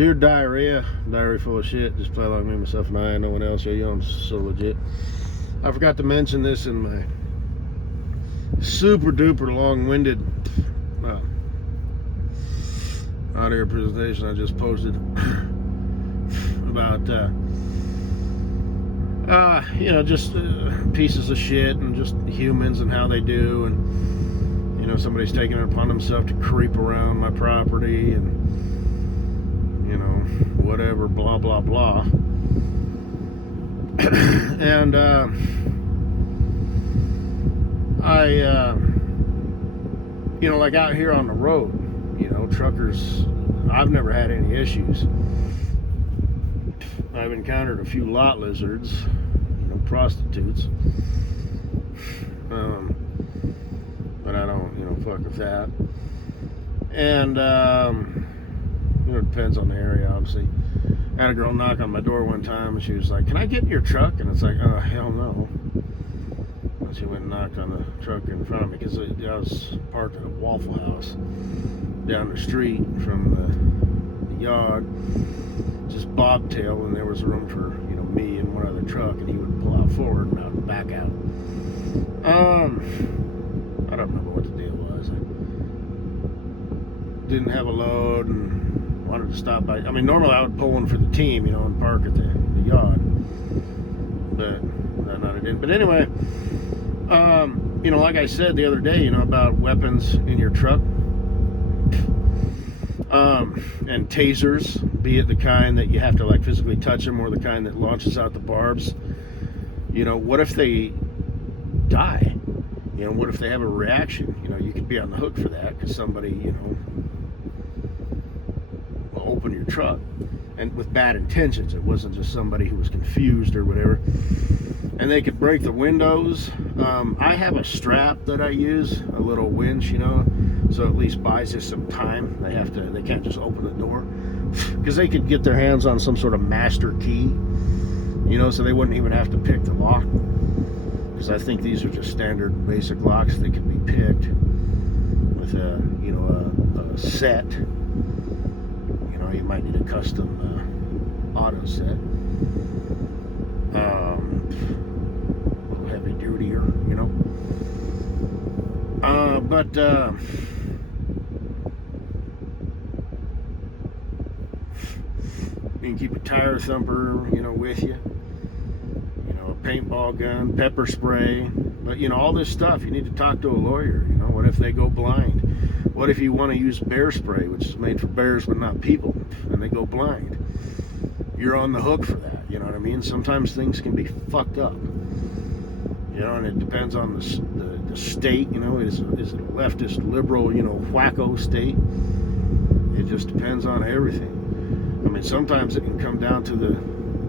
Dear diarrhea full of shit. Just play along with me, myself, and I. No one else. Yo, I'm so legit. I forgot to mention this in my super duper long-winded audio presentation I just posted about just pieces of shit and just humans and how they do, and somebody's taking it upon themselves to creep around my property and whatever, blah blah blah. And I like out here on the road, truckers, I've never had any issues. I've encountered a few lot lizards, prostitutes, but I don't fuck with that. And it depends on the area, obviously. I had a girl knock on my door one time, and she was like, "Can I get in your truck?" And it's like, "Oh, hell no." And she went and knocked on the truck in front of me, because I was parked at a Waffle House down the street from the yard, just bobtail, and there was room for me and one other truck, and he would pull out forward and I would back out. I don't remember what the deal was. I didn't have a load and wanted to stop by. I mean, normally I would pull one for the team, and park at the yard, but I didn't. But anyway, like I said the other day, about weapons in your truck, and tasers, be it the kind that you have to physically touch them or the kind that launches out the barbs. What if they die? What if they have a reaction? You could be on the hook for that, because somebody will open your truck, and with bad intentions. It wasn't just somebody who was confused or whatever, and they could break the windows. I have a strap that I use, a little winch, so at least buys us some time. They can't just open the door, because they could get their hands on some sort of master key, so they wouldn't even have to pick the lock, because I think these are just standard basic locks that can be picked with a set. You might need a custom auto set, a little heavy dutier, but you can keep a tire thumper, with you, a paintball gun, pepper spray, but all this stuff, you need to talk to a lawyer. What if they go blind? What if you want to use bear spray, which is made for bears but not people, and they go blind? You're on the hook for that. You know what I mean? Sometimes things can be fucked up. And it depends on the state. Is it a leftist, liberal, wacko state? It just depends on everything. I mean, sometimes it can come down to the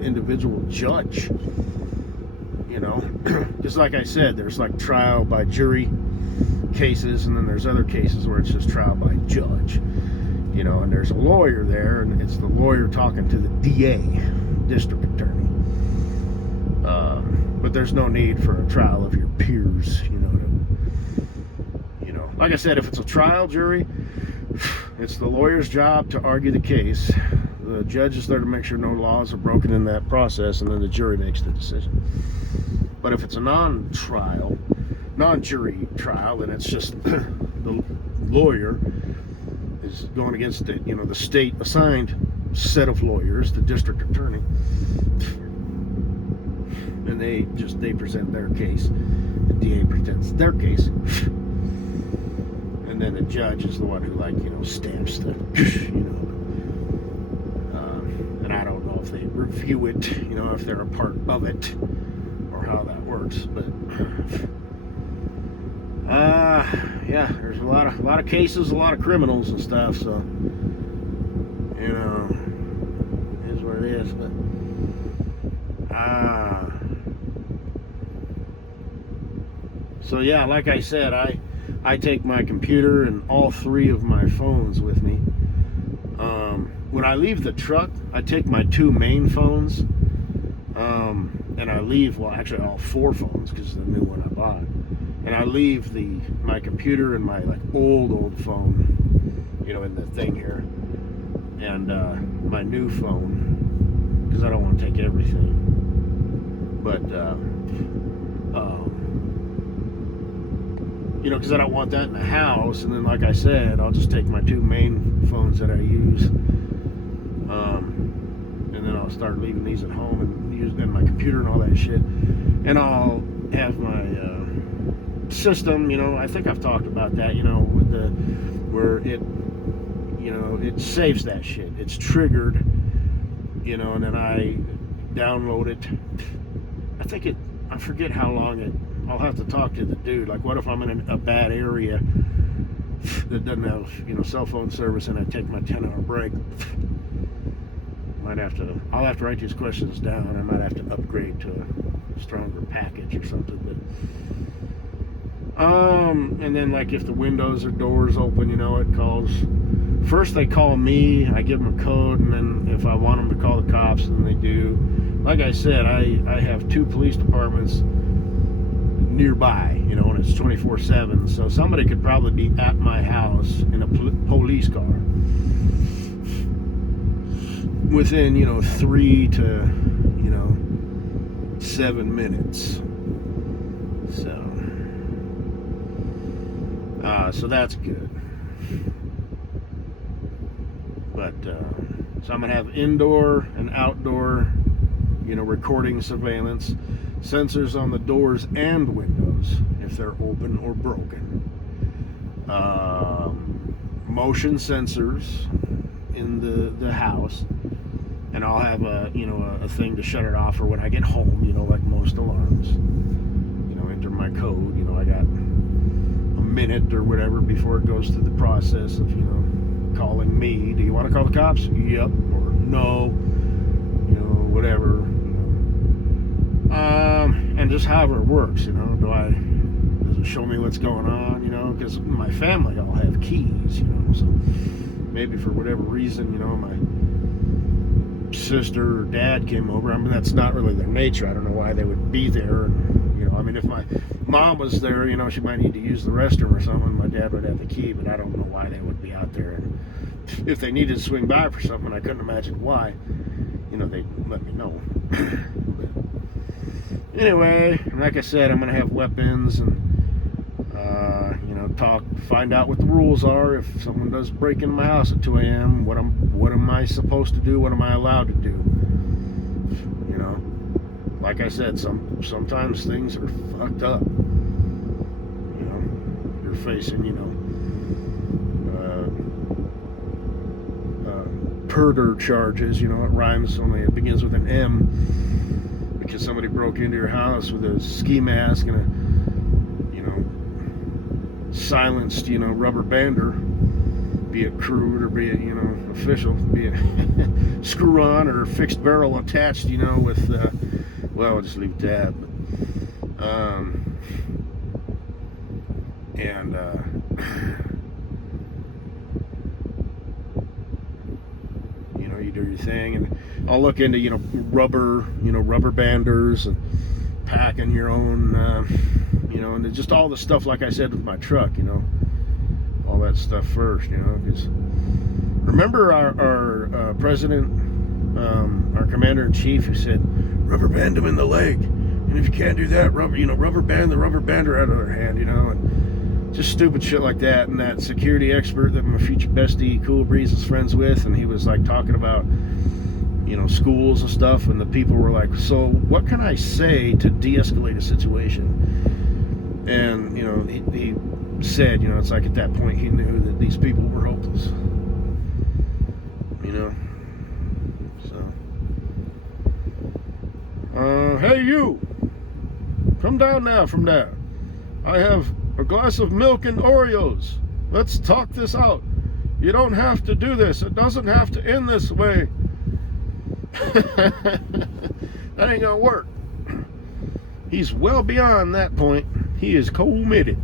individual judge. Just like I said, there's trial by jury cases, and then there's other cases where it's just trial by judge. And there's a lawyer there, and it's the lawyer talking to the DA, district attorney. But there's no need for a trial of your peers, like I said, if it's a trial jury, it's the lawyer's job to argue the case. The judge is there to make sure no laws are broken in that process, and then the jury makes the decision. But if it's a non-jury trial, then it's just the lawyer is going against the state assigned set of lawyers, the district attorney, and they present their case. The DA presents their case, and then the judge is the one who stamps the and I don't know if they review it, if they're a part of it or how that works, but there's a lot of cases, a lot of criminals and stuff, so it is what it is. But so yeah, like I said, I take my computer and all three of my phones with me. When I leave the truck, I take my two main phones, and I leave, actually all four phones, because the new one I bought. And I leave my computer and my old phone, in the thing here. and my new phone, because I don't want to take everything. But you know, because I don't want that in the house. And then, like I said, I'll just take my 2 main phones that I use, and then I'll start leaving these at home and using my computer and all that shit. And I'll have my system. You know, I think I've talked about that. You know, with the where it, you know, it saves that shit. It's triggered. You know, and then I download it. I forget how long it. I'll have to talk to the dude. Like, what if I'm in a bad area that doesn't have, you know, cell phone service, and I take my 10-hour break? I'll have to write these questions down. I might have to upgrade to a stronger package or something. But and then, like, if the windows or doors open, you know, it calls. First they call me, I give them a code, and then if I want them to call the cops, then they do. Like I said, I have 2 police departments nearby, you know, and it's 24/7. So somebody could probably be at my house in a police car within, you know, 3 to, you know, 7 minutes. So that's good. But so I'm gonna have indoor and outdoor, you know, recording surveillance, sensors on the doors and windows if they're open or broken, motion sensors in the house, and I'll have a, you know, a thing to shut it off for when I get home, you know, like most alarms. You know, enter my code, you know, I got a minute or whatever before it goes through the process of, you know, calling me. Do you want to call the cops? Yep. Or no. You know, whatever. And just however it works, you know. Does it show me what's going on, you know? Because my family all have keys, you know. So maybe for whatever reason, you know, my sister or dad came over. I mean, that's not really their nature. I don't know why they would be there. And, you know, I mean, if my mom was there, you know, she might need to use the restroom or something. My dad would have the key, but I don't know why they would be out there. And if they needed to swing by for something, I couldn't imagine why. You know, they'd let me know. Anyway, like I said, I'm going to have weapons and, you know, find out what the rules are. If someone does break into my house at 2 a.m., what am I supposed to do? What am I allowed to do? You know, like I said, sometimes things are fucked up. You know, you're facing, you know, murder charges. You know, it rhymes, only it begins with an M. Because somebody broke into your house with a ski mask and a, you know, silenced, you know, rubber bander, be it crude or be it, you know, official, be it screw on or fixed barrel attached, you know, with, well, I'll just leave it at that. And you know, you do your thing, and I'll look into, you know, rubber banders and packing your own, you know, and just all the stuff, like I said, with my truck, you know, all that stuff first, you know, because remember our president, our commander-in-chief, who said, rubber band him in the leg, and if you can't do that, rubber band the rubber bander out of their hand, you know, and just stupid shit like that. And that security expert that my future bestie Cool Breeze is friends with, and he was like talking about, you know, schools and stuff, and the people were like, so what can I say to de-escalate a situation? And, you know, he said, you know, it's like at that point he knew that these people were hopeless, you know. So hey, you come down now from there. I have a glass of milk and Oreos. Let's talk this out. You don't have to do this. It doesn't have to end this way. That ain't gonna work. He's well beyond that point. He is committed.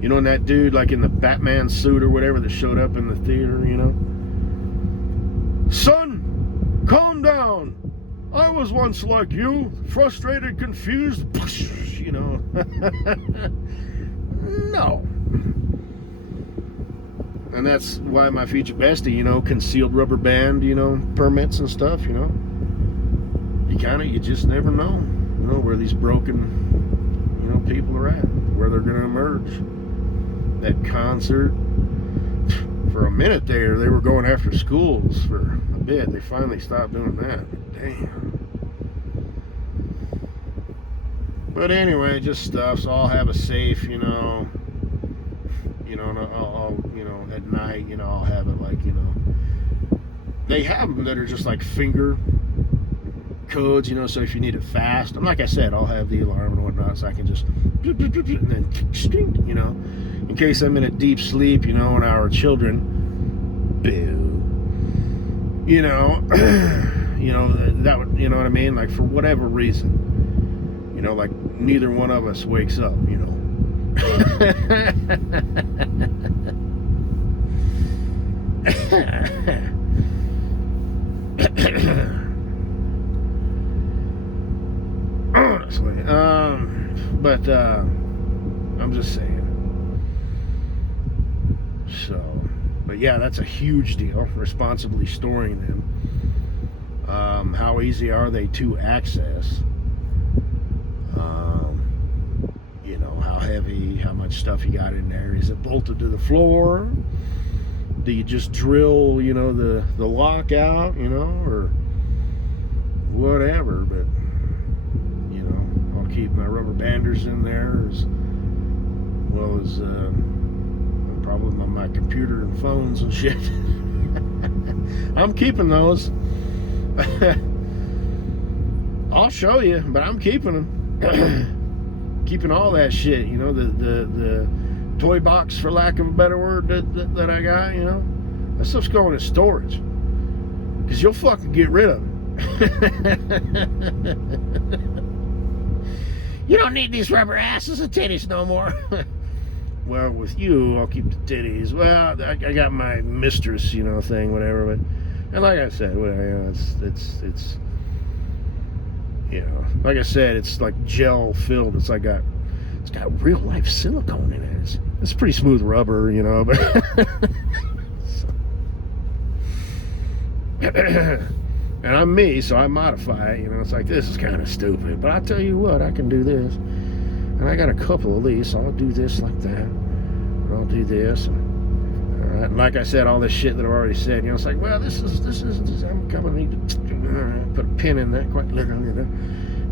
You know, and that dude, like in the Batman suit or whatever, that showed up in the theater, you know. Son, calm down. I was once like you, frustrated, confused, you know. No. And that's why my future bestie, you know, concealed rubber band, you know, permits and stuff, you know. You just never know, you know, where these broken, you know, people are at, where they're going to emerge. That concert, for a minute there, they were going after schools for a bit. They finally stopped doing that. Damn. But anyway, just stuff. So I'll have a safe, you know, and I'll you know, at night, you know, I'll have it like, you know, they have them that are just like finger codes, you know, so if you need it fast, and like I said, I'll have the alarm and whatnot, so I can just, and then, you know, in case I'm in a deep sleep, you know, and our children, boo, you know, that would, you know what I mean, like for whatever reason, you know, like neither one of us wakes up, you know. Honestly, but I'm just saying. So, but yeah, that's a huge deal. Responsibly storing them. How easy are they to access? You know, how heavy, how much stuff you got in there? Is it bolted to the floor? Do you just drill, you know, the lock out, you know, or whatever? But you know, I'll keep my rubber banders in there as well as probably my computer and phones and shit. I'm keeping those. I'll show you, but I'm keeping them. Keeping all that shit, you know, the toy box, for lack of a better word, that I got, you know, that stuff's going in storage, because you'll fucking get rid of it. You don't need these rubber asses and titties no more. Well, with you, I'll keep the titties. Well, I got my mistress, you know, thing, whatever. But, and like I said, well, you know, it's, you know, like I said, it's like gel filled. It's got real life silicone in it. It's pretty smooth rubber, you know, but. And I'm me, so I modify it, you know. It's like, this is kind of stupid, but I'll tell you what, I can do this. And I got a couple of these, so I'll do this like that. And I'll do this. And like I said, all this shit that I've already said, you know, it's like, well, this is I'm gonna need to put a pin in that quite literally, you know.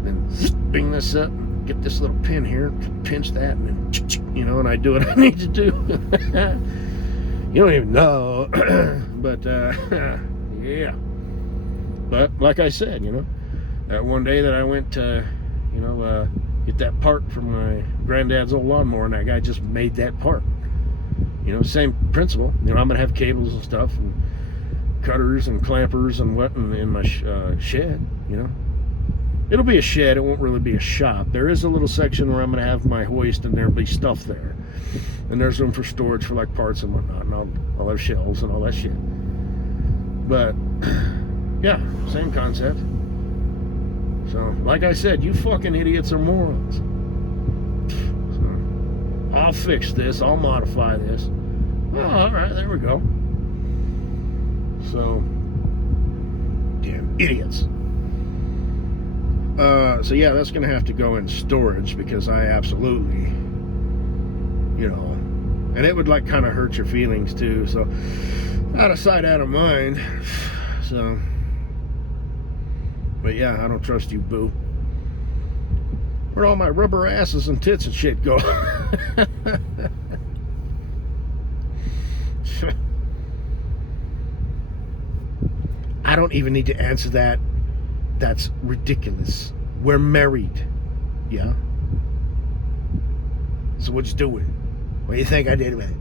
Then bring this up and get this little pin here, pinch that, and then, you know, and I do what I need to do. You don't even know. But, yeah. But like I said, you know, that one day that I went to, you know, get that part from my granddad's old lawnmower, and that guy just made that part. You know, same principle. You know, I'm gonna have cables and stuff, and cutters and clampers and what in my shed. You know, it'll be a shed. It won't really be a shop. There is a little section where I'm gonna have my hoist, and there'll be stuff there, and there's room for storage for like parts and whatnot, and all their shelves and all that shit. But yeah, same concept. So, like I said, you fucking idiots are morons. So, I'll fix this. I'll modify this. Well, all right, there we go. So, damn idiots. So yeah, that's gonna have to go in storage, because I absolutely, you know, and it would like kind of hurt your feelings too. So, out of sight, out of mind. So. But yeah, I don't trust you, boo. Where'd all my rubber asses and tits and shit go? I don't even need to answer that. That's ridiculous. We're married. Yeah? So what you doing? What do you think I did with it?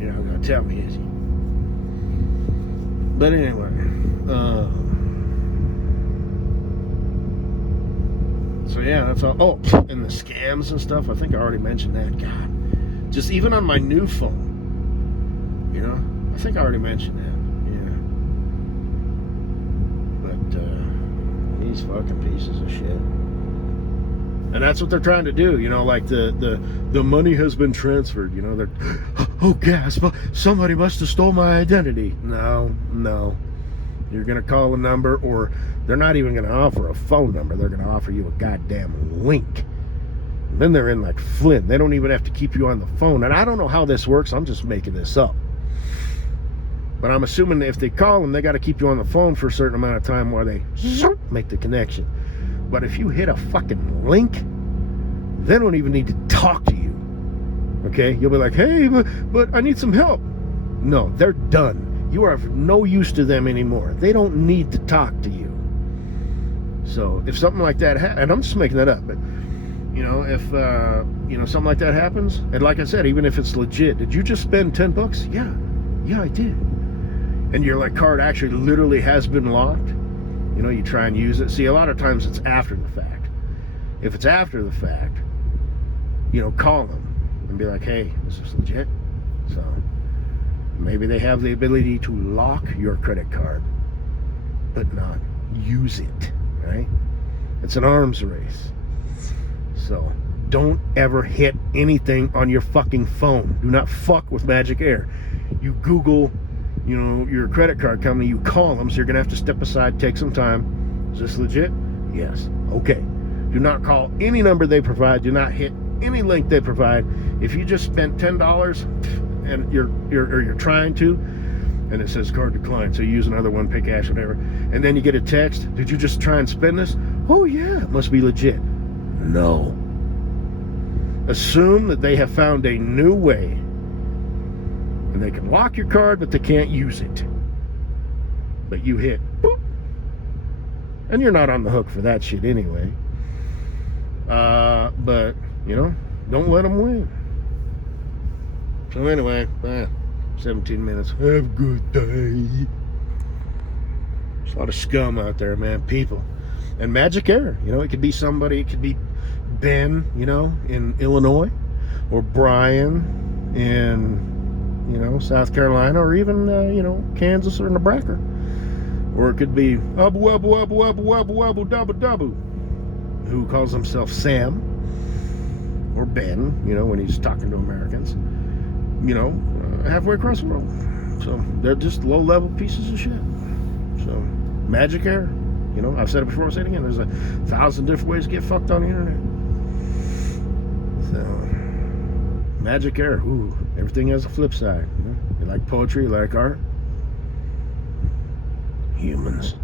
You're not gonna tell me, is he? But anyway, so yeah, that's all. Oh, and the scams and stuff, I think I already mentioned that. God, just even on my new phone, you know, I think I already mentioned that. Yeah. But these fucking pieces of shit. And that's what they're trying to do, you know, like the money has been transferred, you know, they're, oh gasp, somebody must have stole my identity. No. You're gonna call a number, or they're not even gonna offer a phone number, they're gonna offer you a goddamn link. And then they're in like Flynn. They don't even have to keep you on the phone. And I don't know how this works, I'm just making this up. But I'm assuming if they call them, they got to keep you on the phone for a certain amount of time while they make the connection. But if you hit a fucking link, they don't even need to talk to you. Okay? You'll be like, hey, but I need some help. No, they're done. You are of no use to them anymore. They don't need to talk to you. So if something like that happens, and I'm just making that up, but you know, if you know, something like that happens, and like I said, even if it's legit, did you just spend $10? Yeah, I did. And your like card actually literally has been locked, you know, you try and use it. See, a lot of times it's after the fact. If it's after the fact, you know, call them and be like, hey, is this legit? So maybe they have the ability to lock your credit card, but not use it, right? It's an arms race. So don't ever hit anything on your fucking phone. Do not fuck with Magic Air. You Google, you know, your credit card company, you call them, so you're gonna have to step aside, take some time. Is this legit? Yes. Okay. Do not call any number they provide. Do not hit any link they provide. If you just spent $10 and you're trying to, and it says card declined, so you use another one, pay cash, whatever, and then you get a text, did you just try and spend this? Oh yeah, it must be legit. No. Assume that they have found a new way. And they can lock your card, but they can't use it. But you hit boop, and you're not on the hook for that shit anyway. But you know, don't let them win. So anyway, 17 minutes. Have a good day. There's a lot of scum out there, man. People. And Magic Air, you know, it could be somebody. It could be Ben, you know, in Illinois, or Brian in, you know, South Carolina, or even, you know, Kansas or Nebraska. Or it could be Abu Dabu, who calls himself Sam, or Ben, you know, when he's talking to Americans, you know, halfway across the world. So they're just low-level pieces of shit. So Magic Air, you know, I've said it before, I'll say it again, there's 1,000 different ways to get fucked on the internet. So Magic Air, ooh, everything has a flip side. You know? You like poetry, you like art? Humans.